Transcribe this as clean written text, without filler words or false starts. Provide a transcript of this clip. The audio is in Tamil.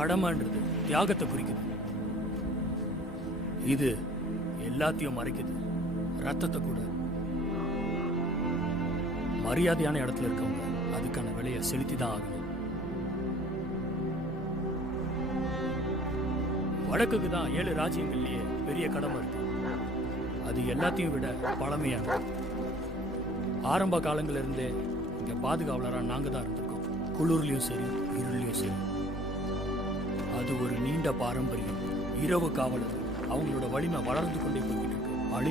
கடமைன்றது தியாகத்தை குறிக்குது. இது எல்லாத்தையும் மறைக்குது, ரத்தத்தை கூட. மரியாதையான இடத்துல இருக்கவங்க அதுக்கான விலையை செலுத்தி தான் ஆகணும். வடக்குக்கு தான் 7 ராஜ்யங்கள்லயே பெரிய கடமை இருக்கு. அது எல்லாத்தையும் விட பழமையானது. ஆரம்ப காலங்கள்ல இருந்தே இங்க பாதுகாவலரா நாங்க தான் இருந்திருக்கோம். குளிர்லயும் சரி, இருள்லயும் சரி. அது ஒரு நீண்ட பாரம்பரியம். இரவு காவலர் அவங்களோட வலிமை வளர்ந்து கொண்டே போய்